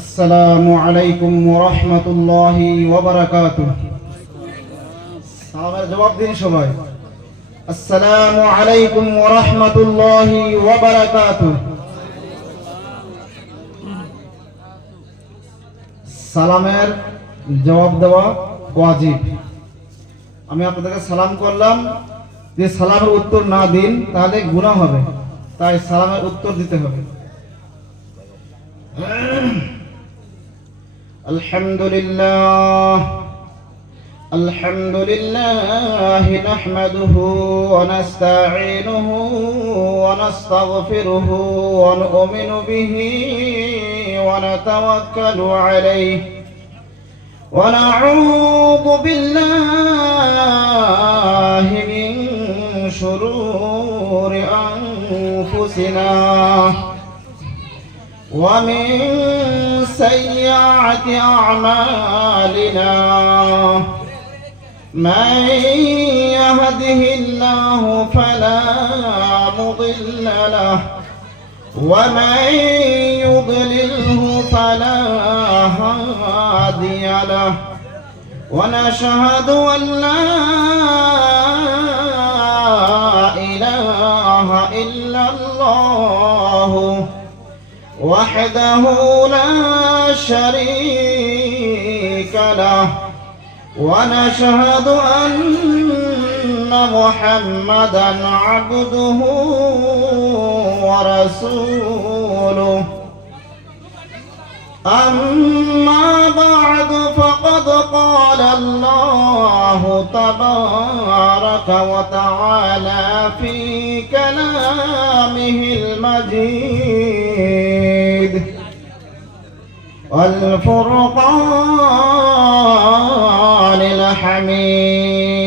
আসসালামু আলাইকুম ওয়া রাহমাতুল্লাহি ওয়া বারাকাতুহু। সালামের জবাব দিন সবাই। আসসালামু আলাইকুম ওয়া রাহমাতুল্লাহি ওয়া বারাকাতুহু। সালামের জবাব দেওয়া ওয়াজিব। আমি আপনাদেরকে সালাম করলাম, যে সালামের উত্তর না দিন তাহলে গুনাহ হবে, তাই সালামের উত্তর দিতে হবে। আলহামদুলিল্লাহ নাহমাদুহু ওয়া নাস্তাঈনুহু ওয়া নাস্তাগফিরুহু ওয়া নু'মিনু বিহি ওয়া নাতাওয়াক্কালু আলাইহি ওয়া নাউযু বিল্লাহি মিন শুরুরি আনফুসিনা ومن سيئات أعمالنا من يهده الله فلا مضل له ومن يضلله فلا هادي له ونشهد أن لا إله إلا الله وحده لا شريك له ونشهد أن محمدا عبده ورسوله أما بعد فقد قال الله تبارك وتعالى في كلامه المجيد والفرقان الحميد.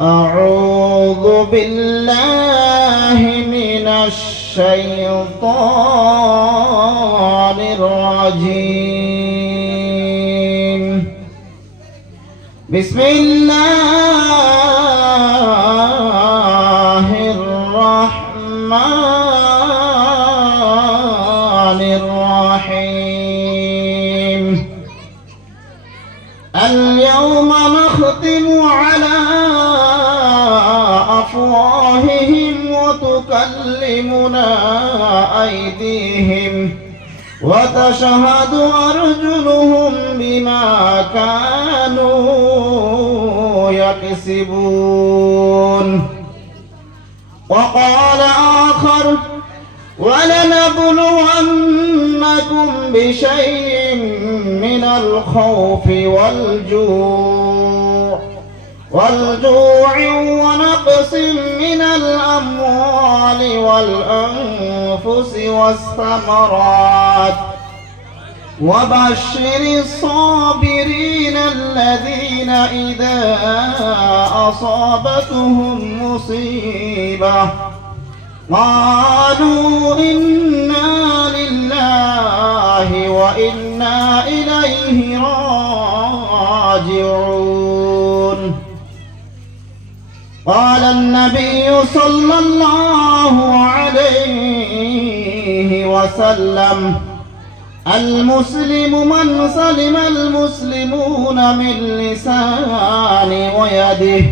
أعوذ بالله من الشيطان الرجيم. بسم الله الرحمن الرحيم. اليوم نختم على أفواههم وتكلمنا أيديهم وتشهد أرجلهم بما كانوا يكسبون. وقال آخر ولنبلونكم بشيء من الخوف والجوع ونقص من الأموال والأنفس والثمرات وبشر الصابرين الذين إذا أصابتهم مصيبة قالوا إنا لله وإنا إليه راجعون. قال النبي صلى الله عليه وسلم المسلم من سلم المسلمون من لسانه ويده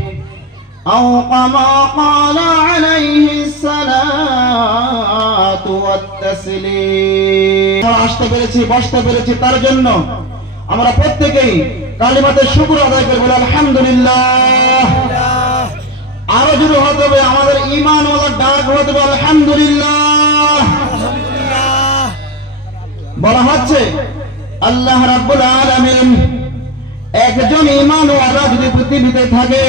أو كما قال عليه الصلاة والتسليم. আসতে পেরেছি, বসতে পেরেছি, তার জন্য আমরা প্রত্যেকেই কালিমাতে শুকর আদায় করব আলহামদুলিল্লাহ। আরো জোরে হতে হবে, আমাদের ঈমান ওয়ালা ডাক হতে হবে আলহামদুলিল্লাহ। বলা হচ্ছে আল্লাহ রাব্বুল আলামিন একজন ঈমানওয়ালা যদি পৃথিবীতে থাকে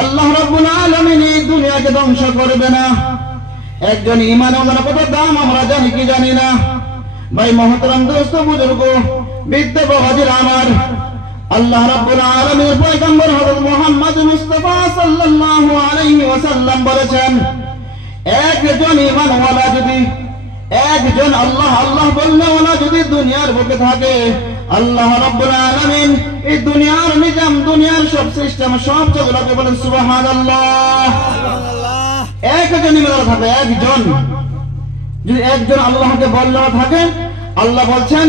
আল্লাহ রাব্বুল আলামিন এই দুনিয়াকে ধ্বংস করবে না। একজন ঈমানওয়ালার কত দাম আমরা জানি কি জানি না? ভাই মহতরম দোস্ত বুজুর্গ বৃদ্ধ বাবাজির আমার, আল্লাহ রাব্বুল আলামিনের পয়গম্বর হযরত মুহাম্মদ মুস্তাফা সাল্লাল্লাহু আলাইহি ওয়াসাল্লাম বলেছেন, একজন ঈমানওয়ালা যদি, একজন আল্লাহ আল্লাহ বলনেওয়ালা যদি দুনিয়ার বুকে থাকে, আল্লাহ রাব্বুল আলামিন এই দুনিয়ার নিজাম, দুনিয়ার সব সিস্টেম সব চলাকে বলেন সুবহানাল্লাহ। একজন ঈমানওয়ালা থাকবে, একজন যদি একজন আল্লাহকে বললেও থাকে, আল্লাহ বলছেন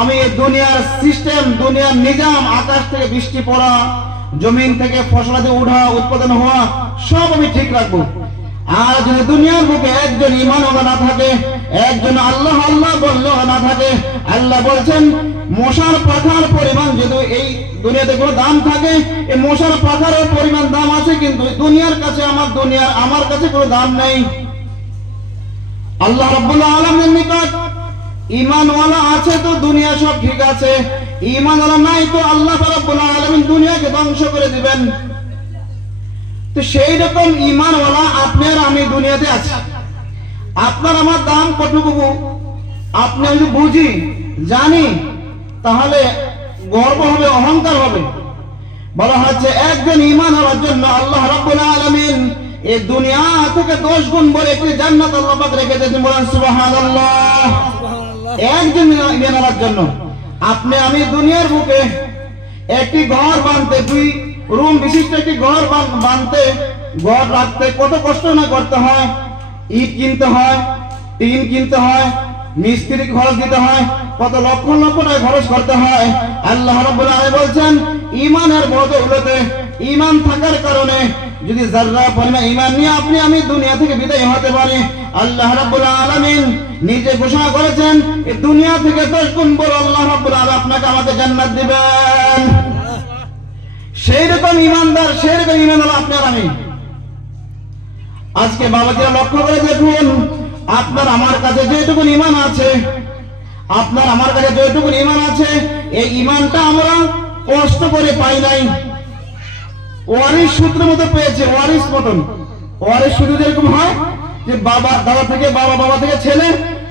আমি দুনিয়ার সিস্টেম, দুনিয়ার নিজাম, আকাশ থেকে বৃষ্টি পড়া, জমিন থেকে ফসলাদি ওঠা, উৎপাদন হওয়া সব আমি ঠিক রাখবো। আর যদি দুনিয়ার বুকে একজন ঈমানওয়ালা না থাকে, একজন আল্লাহ আল্লাহ বললেও না থাকে, আল্লাহ বলছেন মশার পাখার পরিমাণ যদি এই দুনিয়াতে কোনো দাম থাকে, এই মশার পাখারও পরিমাণ দাম আছে, কিন্তু দুনিয়ার কাছে আমার কাছে কোনো দাম নেই। আল্লাহ রাব্বুল আলামিনের নিকট ঈমানওয়ালা আছে তো দুনিয়া সব ঠিক আছে, ঈমানওয়ালা নাই তো আল্লাহ রাব্বুল আলামিন দুনিয়াকে ধ্বংস করে দিবেন। তো সেই রকম ঈমানওয়ালা আপনি আর আমি দুনিয়াতে আছি। আপনার আমার দাম কতটুকু আপনি যদি বুঝি জানি, তাহলে গর্ব হবে, অহংকার হবে। বলা হচ্ছে একজন ঈমান হওয়ার জন্য আল্লাহ রাব্বুল আলামিন এই দুনিয়া থেকে 10 গুণ বড় একটি জান্নাত আল্লাহ পাক রেখে দিয়েছেন। বলেন সুবহানাল্লাহ। একজন ঈমান হওয়ার জন্য আপনি আমি দুনিয়ার বুকে একটি ঘর বানতে, 2 রুম বিশিষ্ট একটি ঘর বানতে, ঘর রাখতে কত কষ্ট না করতে হয়। ইট কিনতে হয়, টিন কিনতে হয়, মিস্ত্রিকে খরচ দিতে হয়, কত লক্ষ লক্ষ টাকা খরচ করতে হয়। আল্লাহ রাব্বুল আলামিন বলছেন ঈমানের বদৌলতে, ঈমান থাকার কারণে যদি যারা পরিমাণ ঈমান নিয়ে আপনি আমি দুনিয়া থেকে বিদায় হতে পারি, আল্লাহ রাব্বুল আলামিন নিজে ঘোষণা করেছেন এই দুনিয়া থেকে 10 গুণ বড় আল্লাহ রাব্বুল আলামিন আপনাকে আমাকে জান্নাত দিবেন। সেই রকম ঈমানদার, সেই রকম ঈমান হলো আপনার আমি। আজকে বাবাজিরা লক্ষ্য করে দেখুন, আপনার আমার কাছে যেটুকু ঈমান আছে, আপনার আমার কাছে যেটুকু ঈমান আছে, এই ঈমানটা আমরা কষ্ট করে পাই নাই, ওয়ারিস সূত্রের মতো পেয়েছে। ওয়ারিস মতন, ওয়ারিস সূত্র যেরকম হয় যে বাবা দাদা থেকে বাবা, বাবা থেকে ছেলে,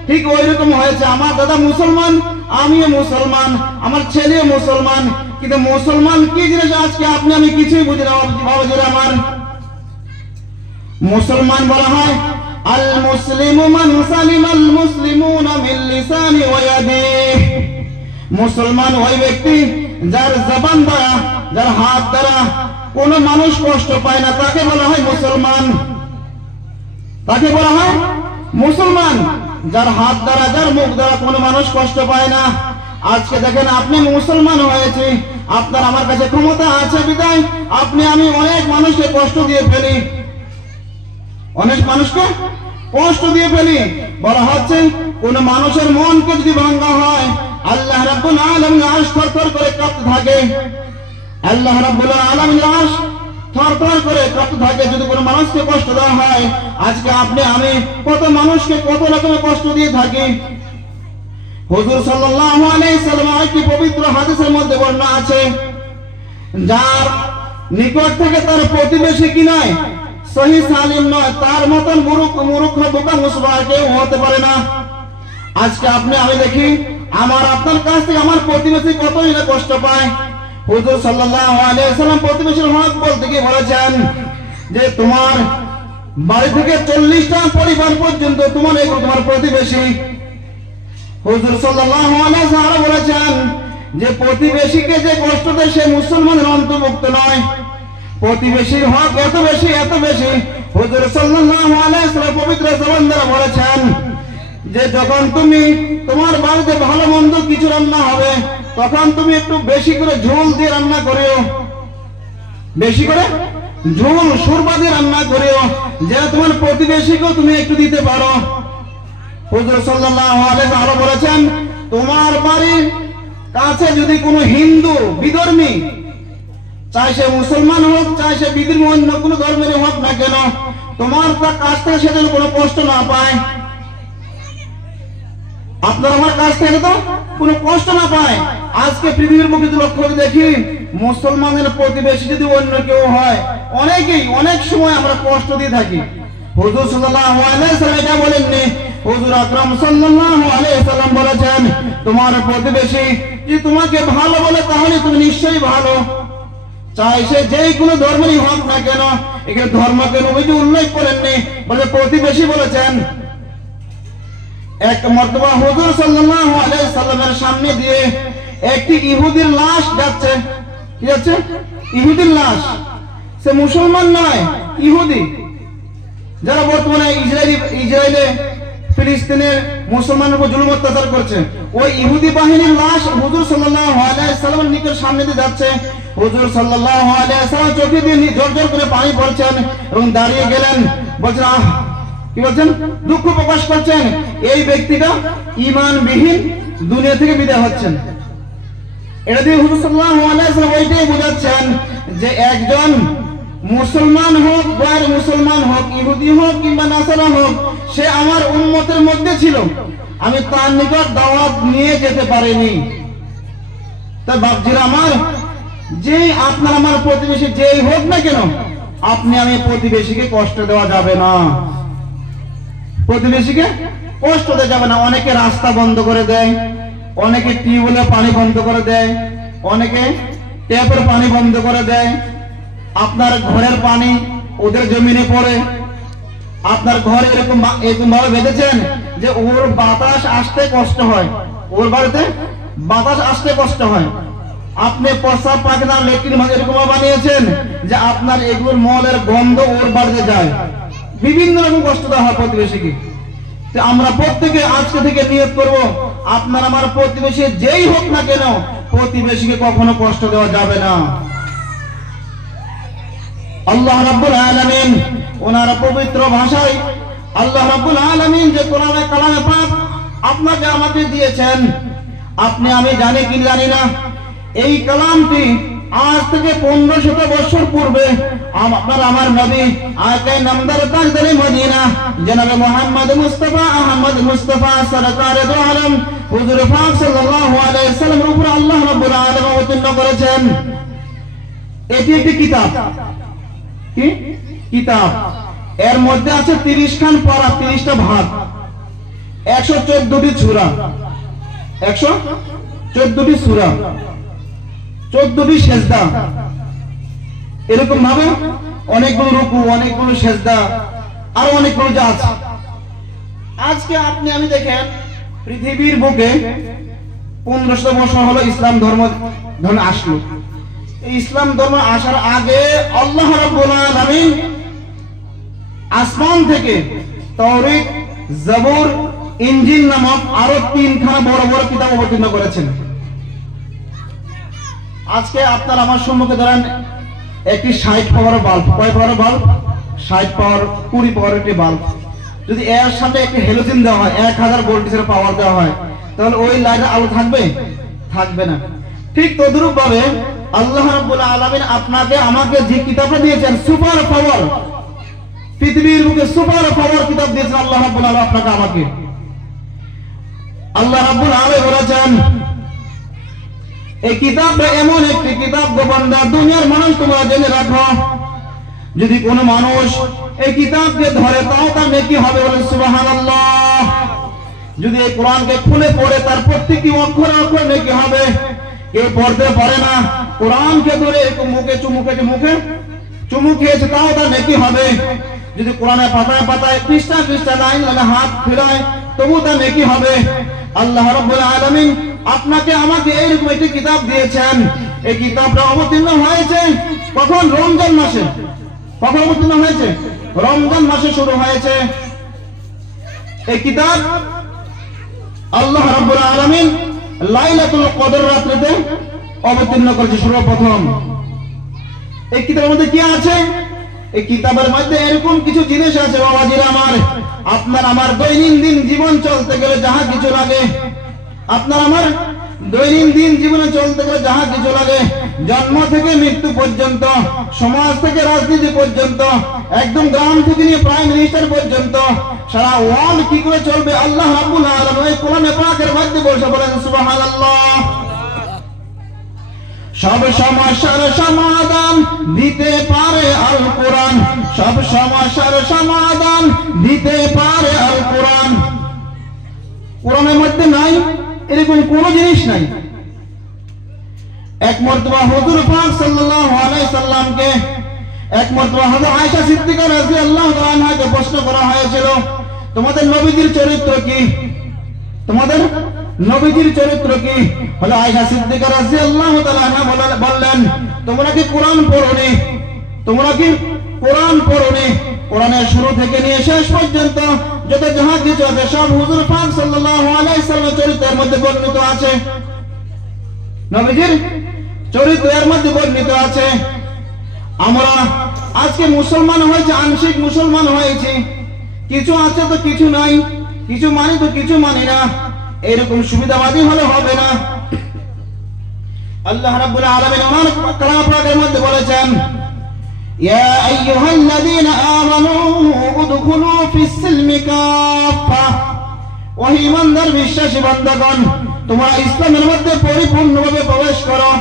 ঠিক ওই রকম হয়েছে। আমার দাদা মুসলমান, আমিও মুসলমান, আমার ছেলেও মুসলমান, কিন্তু মুসলমান কি জিনিস আজকে আপনি আমি কিছুই বুঝি না। বাবাজিরা আমার, মুসলমান বলা হয় আল মুসলিমু মান সালিমাল মুসলিমুনা মিন লিসানি ওয়া ইয়াদিহি। মুসলমান ওই ব্যক্তি যার জবান দ্বারা, যার হাত দ্বারা কোন মানুষ কষ্ট পায় না, তাকে বলা হয় মুসলমান। তাকে বলা হয় মুসলমান, যার হাত দ্বারা, যার মুখ দ্বারা কোন মানুষ কষ্ট পায় না। আজকে দেখেন আপনি মুসলমান হয়েছে, আপনার আমার কাছে ক্ষমতা আছে বিদায় আপনি আমি অনেক মানুষকে কষ্ট দিয়ে ফেলি, অনেক মানুষকে কষ্ট দিয়ে ফেলি। বলা হচ্ছে কোন মানুষের মনকে যদি ভাঙা হয়, আল্লাহ রাব্বুল আলামিন আরশ থরথর করে কাঁপতে থাকে। আল্লাহ রাব্বুল আলামিন আরশ থরথর করে কাঁপতে থাকে যদি কোনো মানুষকে কষ্ট দেওয়া হয়। আজকে আপনি আমি কত মানুষকে কত রকমের কষ্ট দিয়ে থাকি। হুজুর সাল্লাল্লাহু আলাইহি সাল্লাম একটি পবিত্র হাদিসের মধ্যে বর্ণনা আছে, যার নিকট থেকে তার প্রতিবেশী কি নয়, সহি সালিম নয়, তার মতন মূর্খ বোকা মুসলমান কেউ হতে পারে না। আজকে আপনি আমি দেখি আমার আপনার কাছ থেকে আমার প্রতিবেশী কতই না কষ্ট পায়। হুজুর সাল্লাল্লাহু আলাইহি সাল্লাম প্রতিবেশীর হক বলতে গিয়ে বলেছেন যে তোমার বাড়ি থেকে 40টা পরিবার পর্যন্ত তোমার প্রতিবেশী। হুজুর সাল্লাল্লাহু আলাইহি সাল্লাম বলেছেন যে প্রতিবেশীকে যে কষ্ট দেয় সে মুসলমানের অন্তর্ভুক্ত নয়। প্রতিবেশীর হক এত বেশি, এত বেশি। হুজুর সাল্লাল্লাহু আলাইহি সাল্লাম পবিত্র জবান দ্বারা বলেছেন যে যখন তুমি তোমার বাড়িতে ভালো মন্দ কিছু রান্না হবে, তখন তুমি একটু বেশি করে ঝোল দিয়ে রান্না করিও, বেশি করে ঝোল শোরবা দিয়ে রান্না করিও, যেন তোমার প্রতিবেশীকেও তুমি একটু দিতে পারো। হুজুর সাল্লাল্লাহু আলাইহি সাল্লাম বলেছেন তোমার বাড়ির কাছে যদি কোনো হিন্দু বিধর্মী, চাই সে মুসলমান হোক, চাই সে বিধর্মী অন্য কোনো ধর্মের হোক না কেন, তোমার তার কাছ থেকে সে যেন কোনো কষ্ট না পায়, আপনার আমার কাছ থেকে তো কোনো কষ্ট না পায়। আজকে পৃথিবীর মুখে যদি লক্ষ্য করে দেখি, মুসলমানের প্রতিবেশী যদি অন্য কেউ হয়, অনেকেই অনেক সময় আমরা কষ্ট দিয়ে থাকি। হুজুর সাল্লাল্লাহু আলাইহি সাল্লাম এটা বলেননি, হুজুর আকরাম সাল্লাল্লাহু আলাইহি সাল্লাম বলেছেন তোমার প্রতিবেশী যদি তোমাকে ভালো বলে তাহলে তুমি নিশ্চয়ই ভালো, চাই সে যেই কোনো ধর্মেরই হোক না কেন। এখানে ধর্মকে নবীজি উল্লেখ করেননি, বলে প্রতিবেশী বলেছেন। এক মর্তবা হুজুর সাল্লাল্লাহু আলাইহি সাল্লামের সামনে দিয়ে একটি ইহুদির লাশ যাচ্ছে। কি যাচ্ছে? ইহুদির লাশ। সে মুসলমান নয়, ইহুদি, যারা বর্তমানে ইসরায়েলে ফিলিস্তিনের মুসলমানের উপর জুলুম অত্যাচার করছে, ওই ইহুদি বাহিনীর লাশ হুজুর সাল্লাল্লাহু আলাইহি সাল্লামের নিকট সামনে দিয়ে যাচ্ছে। হুজুর সাল্লাল্লাহু আলাইহি সাল্লাম চোখে দিয়ে ঝরঝর করে পানি পড়ছেন এবং দাঁড়িয়ে গেলেন, বলছেন কি বলছেন, দুঃখ প্রকাশ করছেন এই ব্যক্তিটা ঈমানবিহীন দুনিয়া থেকে বিদায় হচ্ছেন। এটা দিয়ে হুজুর সাল্লাল্লাহু আলাইহি সাল্লাম ওইটাই বোঝাচ্ছেন যে একজন মুসলমান হোক, গैर মুসলমান হোক, ইহুদি হোক কিংবা নাসারা হোক, সে আমার উম্মতের মধ্যে ছিল, আমি তার নিকট দাওয়াত নিয়ে যেতে পারিনি। তাই বাপজিরা আমার, যে আপনার আমার প্রতিবেশী যেই হোক না কেন, আপনি আমি প্রতিবেশীকে কষ্ট দেওয়া যাবে না, প্রতিবেশীকে কষ্ট দেওয়া যাবে না। অনেকে রাস্তা বন্ধ করে দেয়, অনেকে টিউবওয়েলে পানি বন্ধ করে দেয়, অনেকে ট্যাপের পানি বন্ধ করে দেয়। আপনার ঘরের পানি ওদের জমিনে পড়ে, আপনার ঘরে এরকম ভাবে বেঁধেছেন যে ওর বাতাস আসতে কষ্ট হয়, ওর বাড়িতে বাতাস আসতে কষ্ট হয়। আপনি প্রস্রাব পায়খানা লেট্রিন এরকম বানিয়েছেন যে আপনার এগুলোর মলের গন্ধ ওর বাড়িতে যায়, বিভিন্ন রকম কষ্ট দেওয়া হয় প্রতিবেশীকে। তো আমরা প্রত্যেকে আজকে থেকে নিয়ত করব, আপনার আমার প্রতিবেশী যেই হোক না কেন, প্রতিবেশীকে কখনো কষ্ট দেওয়া যাবে না। আল্লাহ রাব্বুল আলামিন ওনার পবিত্র ভাষায়, আল্লাহ রাব্বুল আলামিন যে কোরআনে কালামে পাক আপনাকে আমাকে দিয়েছেন, আপনি আমি জানি কি জানি না, এই কালামটি আজ থেকে 1500 বছর পূর্বে আপনার আমার নবী আকে নামদার তাজদারে মদিনা জনাবে মুহাম্মদ মুস্তাফা আহমদ মুস্তাফা সরকারে দো আলম হুজুর পাক সাল্লাল্লাহু আলাইহি সাল্লামের উপর আল্লাহ রাব্বুল আলামিন অবতীর্ণ করেছেন। এটি একটি কিতাব, কি কিতাব, এর মধ্যে আছে 30 খান পারা, 30টা ভাগ, 114টি সূরা, 114টি সূরা, 14টি সেজদা, এরকম ভাবে অনেকগুলো রুকু, অনেকগুলো সেজদা, আর অনেকগুলো যা আছে। আজকে আপনি আমি দেখেন পৃথিবীর বুকে 1500 বছর হলো ইসলাম ধর্ম আসলো। ইসলাম ধর্ম আসার আগে আল্লাহ রাব্বুল আলামিন আসমান থেকে তাওরাত, জবুর, ইনজিল নামক আরো 3খানা বড় বড় কিতাব অবতীর্ণ করেছেন। আজকে আপনার আমার সম্মুখে ধরেন একটি 60 পাওয়ার বাল্ব, কয় পাওয়ার বাল্ব? 60 পাওয়ার, 20 পাওয়ার একটি বাল্ব। যদি এর সাথে একটি হ্যালোজেন দেওয়া হয়, 1000 ভোল্টেজের পাওয়ার দেওয়া হয়, তাহলে ওই লাইটের আলো থাকবে? থাকবে না। ঠিক তদ্রূপ ভাবে আল্লাহ রাব্বুল আলামিন আপনাকে আমাকে যে কিতাবটা দিয়েছেন, সুপার পাওয়ার, পৃথিবীর বুকে সুপার পাওয়ার কিতাব দিয়েছেন আল্লাহ রাব্বুল আলামিন আপনাকে আমাকে। আল্লাহ রাব্বুল আলামিন বলেছেন, এই কিতাবটা এমন একটি কিতাব গো বান্দা, দুনিয়ার মানুষ তোমরা জেনে রাখো, যদি কোনো মানুষ এই কিতাবকে ধরে তাও তার নেকি হবে, বলেন সুবহানাল্লাহ। যদি এই কোরআনকে খুলে পড়ে তার প্রত্যেকটি অক্ষরে অক্ষরে নেকি হবে। কেউ পড়তে পারে না, কোরআনকে ধরে মুখে চুমু খেয়েছে তাও তার নেকি হবে। যদি কোরআনের পাতায় পাতায় পৃষ্ঠা পৃষ্ঠা লাইন লাইনে হাত ফেরায় তবু তার নেকি হবে। আল্লাহ রাব্বুল আলামিন আপনাকে আমাকে এইরকম একটি কিতাব দিয়েছেন। এই কিতাবটা অবতীর্ণ হয়েছে কখন? রমজান মাসে। কখন অবতীর্ণ হয়েছে? রমজান মাসে শুরু হয়েছে। এই কিতাব আল্লাহ রাব্বুল আলামিন লাইলাতুল কদর রাত্রিতে অবতীর্ণ করেছে সর্বপ্রথম। এই কিতাবের মধ্যে কি আছে? এই কিতাবের মধ্যে এরকম কিছু জিনিস আছে বাবাজিরা আমার, আপনার আমার দৈনন্দিন জীবন চলতে গেলে যাহা কিছু লাগে, আপনার আমার দৈনন্দিন জীবনে চলতে গেলে যাহা কিছু লাগে, জন্ম থেকে মৃত্যু পর্যন্ত, সমাজ থেকে রাজনীতি পর্যন্ত, একদম গ্রাম থেকে নিয়ে প্রাইম মিনিস্টার পর্যন্ত সারা ওয়ার্ল্ড কি করে চলবে আল্লাহ রাব্বুল আলামিন এই কোরআনে পাকের মধ্যে বলছে, বলেন সুবহানাল্লাহ। সব সমস্যার সমাধান দিতে পারে আল কোরআন, সব সমস্যার সমাধান দিতে পারে আল কোরআন। কোরআনের মধ্যে নাই এরকম কোন জিনিস নাই। এক মর্তবা হুজুর পাক সাল্লাল্লাহু আলাইহি সাল্লামকে, এক মর্তবা হযরত আয়েশা সিদ্দিকা রাদিয়াল্লাহু তাআলা আনহাকে প্রশ্ন করা হয়েছিল, তোমাদের নবীজির চরিত্র কি? তোমাদের নবীজির চরিত্র কি? হলো আয়েশা সিদ্দিকা রাদিয়াল্লাহু তাআলা আনহা বললেন, তোমরা কি কোরআন পড়োনি? তোমরা কি কোরআন পড়োনি? কোরআনের শুরু থেকে নিয়ে শেষ পর্যন্ত যত যাহা কিছু আছে সব হুজুর পাক সাল্লাল্লাহু আলাইহি সাল্লামের চরিত্রের মধ্যে বর্ণিত আছে, নবীজির চরিত্রের মধ্যে বর্ণিত আছে। আমরা আজকে মুসলমান হয়েছে, আংশিক মুসলমান হয়েছি, কিছু আছে তো কিছু নাই, কিছু মানি তো কিছু মানি না, এরকম সুবিধাবাদী হলে হবে না। আল্লাহ রাব্বুল আলামিন ওনার কালাম পাকের মধ্যে বলেছেন, ইয়া আইয়ুহাল্লাযীনা আমানু উদখুলু ফিস-সিলমি কাফা, ও ঈমানদার বিশ্বাসী বান্দাগণ, তোমরা ইসলামের মধ্যে পরিপূর্ণভাবে প্রবেশ করো।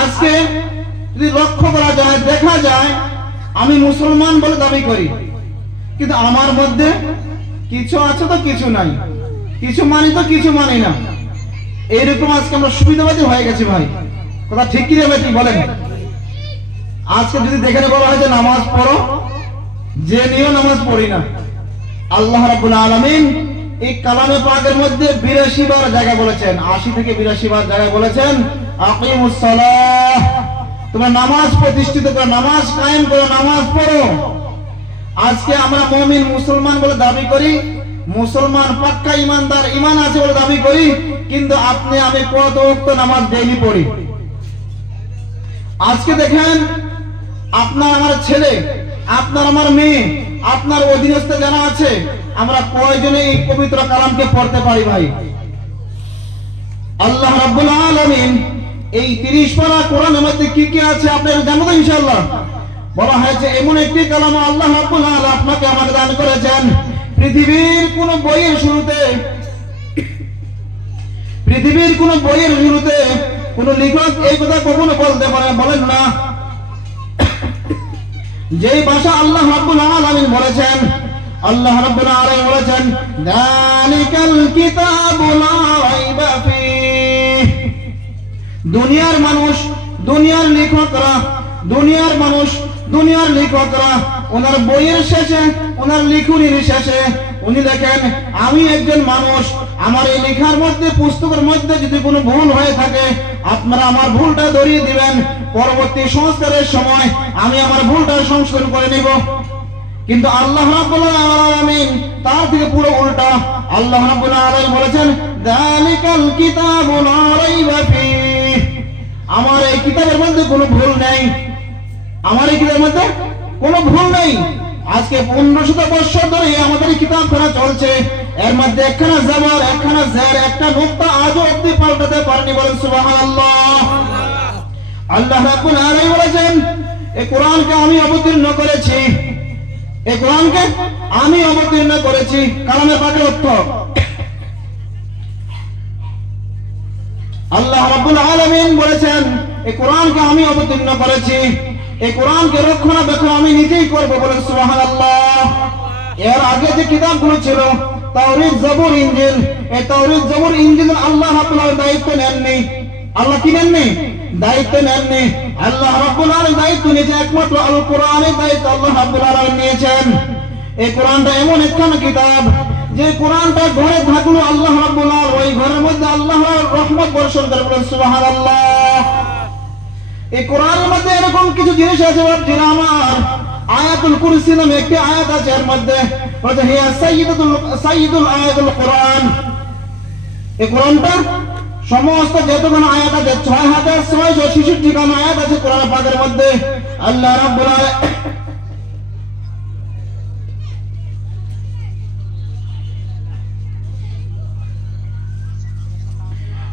আজকে যদি লক্ষ্য করা যায়, দেখা যায়, আমি মুসলমান বলে দাবি করি, কিন্তু আমার মধ্যে কিছু আছে তো কিছু নাই, কিছু মানি তো কিছু মানি না, এইরকম আজকে আমরা সুবিধাবাদী হয়ে গেছি ভাই। কথা ঠিক কি রে ভাই, ঠিক বলেন? আজকে যদি দেখে বলা হয় যে নামাজ পড়ো, যে নিয়েও নামাজ পড়ি না। আল্লাহ রাব্বুল আলামিন এই কালামে পাকের মধ্যে 82 বার জায়গায় বলেছেন, 80 থেকে 82 বার জায়গায় বলেছেন আকিমুস সালাহ, তোমরা নামাজ প্রতিষ্ঠিত করো, নামাজ কায়েম করো, নামাজ পড়ো। আজকে আমরা মুমিন মুসলমান বলে দাবি করি, মুসলমান পাক্কা ইমানদার, ইমান আছে বলে দাবি করি, কিন্তু আপনি আমি কত ওয়াক্ত নামাজ ডেইলি পড়ি? আজকে দেখেন, আপনার আমার ছেলে, আপনার আমার মেয়ে, আপনার অধীনস্থ যারা আছে, আমরা কয়জনে এই পবিত্র কালামকে পড়তে পারি ভাই? আল্লাহ রাব্বুল আলামিন এই 30 পারা কোরআনের মধ্যে কি কি আছে আপনারা জানেন তো ইনশাআল্লাহ। বলা হয়েছে এমন একটি কালাম আল্লাহ রাব্বুল আলামিন আপনাকে আমাকে দান করেছেন, পৃথিবীর কোন বইয়ের শুরুতে, পৃথিবীর কোন বইয়ের শুরুতে কোন লেখক এই কথা কখনো বলতে পারে, বলেন না। যেই ভাষা আল্লাহ রাব্বুল আলামিন বলেছেন, আল্লাহ রাব্বুল আলামিন বলেছেন যালিকাল কিতাবু লা রাইবা ফীহ। দুনিয়ার মানুষ, দুনিয়ার লেখকরা, দুনিয়ার মানুষ, দুনিয়ার লেখকরা ওনার বইয়ের শেষে, ওনার লিখনির শেষে উনি লেখেন, আমি একজন মানুষ, আমার এই লেখার মধ্যে, পুস্তকের মধ্যে যদি কোনো ভুল হয়ে থাকে আপনারা আমার ভুলটা ধরিয়ে দিবেন, পরবর্তী সংস্কারের সময় আমি আমার ভুলটা সংশোধন করে নিব। কিন্তু আল্লাহ রাব্বুল আলামিন তার থেকে পুরো উল্টা। আল্লাহ রাব্বুল আলামিন বলেছেন যালিকাল কিতাবু লা রাইবা ফীহ, আমার এই কিতাবের মধ্যে কোনো ভুল নেই, আমার এই কিতাবের মধ্যে কোনো ভুল নেই। আজকে 1500 বছর ধরে আমাদের কিতাবখানা চলছে, এর মধ্যে একখানা জাবার, একখানা জের, একটা নুক্তা আজও অবধি পাল্টাতে পারেনি, বলেন সুবহানাল্লাহ। আল্লাহ রাব্বুল আলামিন বলেছেন এই কোরআনকে আমি অবতীর্ণ করেছি, এই কোরআনকে আমি অবতীর্ণ করেছি। কালামে পাকের অর্থ, আল্লাহ রাব্বুল আলামিন বলেছেন এই কোরআনকে আমি অবতীর্ণ করেছি, এই কোরআনকে রক্ষণাবেক্ষণ আমি নিজেই করব, বলেন সুবহানাল্লাহ। এর আগে যে কিতাবগুলো ছিল তাওরীত, জবুর, ইনজিল, এই তাওরীত, জবুর, ইনজিল আল্লাহ রাব্বুল আলামিন দায়িত্ব নেননি। আল্লাহ কি নেননি? দায়িত্ব নেননি। আল্লাহ রাব্বুল আলামিন দায়িত্ব নিয়েছে একমাত্র আল কোরআনের দায়িত্ব আল্লাহ রাব্বুল আলামিন নিয়েছেন। এই কোরআনটা এমন একখানা কিতাব, যে কোরআনটা ঘরে থাকলো আল্লাহ রাব্বুল আলামিন ওই ঘরের মধ্যে আল্লাহর রহমত বর্ষণ করে, বলেন সুবহানাল্লাহ। এই কোরআনের মধ্যে এরকম কিছু জিনিস আছে যেটা আমার আয়াতুল কুরসি নামে একটি আয়াত আছে, এর মধ্যে বলছে হিয়া সাইয়্যিদুল আয়াতুল কোরআন। এই কোরআনটা সমস্ত যতগুলো আয়াত আছে 6666 খানা আয়াত আছে কোরআন পাকের মধ্যে। আল্লাহ রাব্বুল আলামিন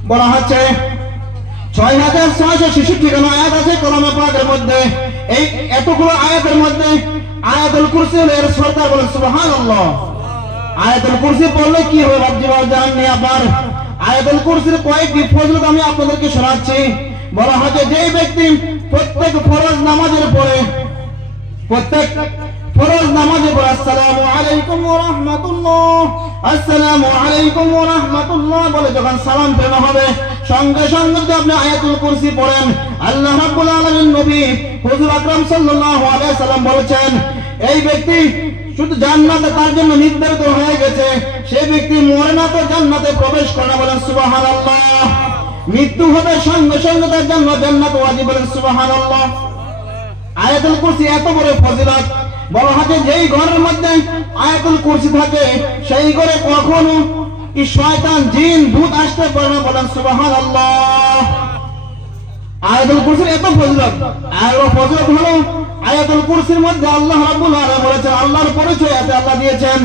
বলা হচ্ছে 6666 খানা আয়াত আছে কোরআন পাকের মধ্যে। এই এতগুলো আয়াতের মধ্যে আয়াতুল কুরসি এর সরদার, বলেন সুবহানাল্লাহ। আয়াতুল কুরসি পড়লে কি হবে ভাবছি, জানেননি আপনার? আয়াতুল কুরসির কয়েকটি ফজিলত আমি আপনাদেরকে শোনাচ্ছি। বলা হচ্ছে যে ব্যক্তি প্রত্যেক ফরজ নামাজের পরে, প্রত্যেক ফরজ নামাজে পরে আসসালামু আলাইকুম ওয়া রাহমাতুল্লাহ, আসসালামু আলাইকুম ওয়া রাহমাতুল্লাহ বলে যখন সালাম ফেরানো হবে, সঙ্গে সঙ্গে যদি আপনি আয়াতুল কুরসি পড়েন, আল্লাহ রাব্বুল আলামিন নবী হুজুর আকরাম সাল্লাল্লাহু আলাইহি সাল্লাম বলেছেন এই ব্যক্তি শুধু জান্নাতে তার জন্য নির্ধারিত হয়ে গেছে, সেই ব্যক্তি মরে না তো জান্নাতে প্রবেশ করে না, বলেন সুবহানাল্লাহ। মৃত্যু হবে সঙ্গে সঙ্গে তার জন্য জান্নাত ওয়াজিব, বলেন সুবহানাল্লাহ। আয়াতুল কুরসি এত বড় ফজিলত, বলা হচ্ছে যেই ঘরের মধ্যে আয়াতুল কুরসি থাকে সেই ঘরে কখনো কি শয়তান জিন ভূত আসতে পারে না। বলেন সুবহানাল্লাহ। আয়াতুল কুরসির এত ফজিলত, আর ও ফজিলত হলো আয়াতুল কুরসির মধ্যে আল্লাহ রাব্বুল আলামিন বলেছেন, আল্লাহর পরিচয় এতে আল্লাহ দিয়েছেন,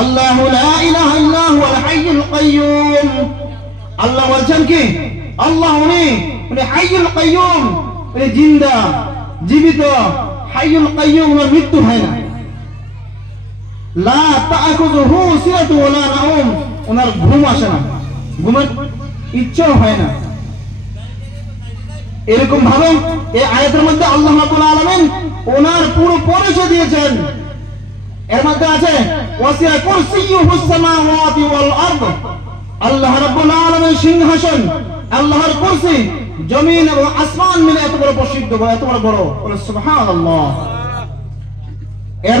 আল্লাহু লা ইলাহা ইল্লা হুয়াল হাইয়ুল কাইয়্যুম। আল্লাহ বলছেন কি, আল্লাহ উনি হাইয়ুল কাইয়্যুম, উনি জিন্দা জীবিত, হাইয়ুল কাইয়্যুম, ওনার মৃত্যু হয় না। লা তাআখুযুহু সিনাতুন ওয়ালা নাওম, ওনার ঘুম আসে না, ঘুমের ইচ্ছাও হয় না। এরকম ভাবে এই আয়াতের মধ্যে আল্লাহ রাব্বুল আলামিন ওনার পুরো পরিচয় দিয়েছেন। এর মধ্যে আছে ওয়াসিয়া কুরসিয়ুহুস সামাওয়াতি ওয়াল আরদ, আল্লাহ রাব্বুল আলামিনের সিংহাসন, আল্লাহর কুরসি জমিন এবং আসমান মিলে এত বড় প্রসিদ্ধ, এত বড়। বলে সুবহানাল্লাহ। এর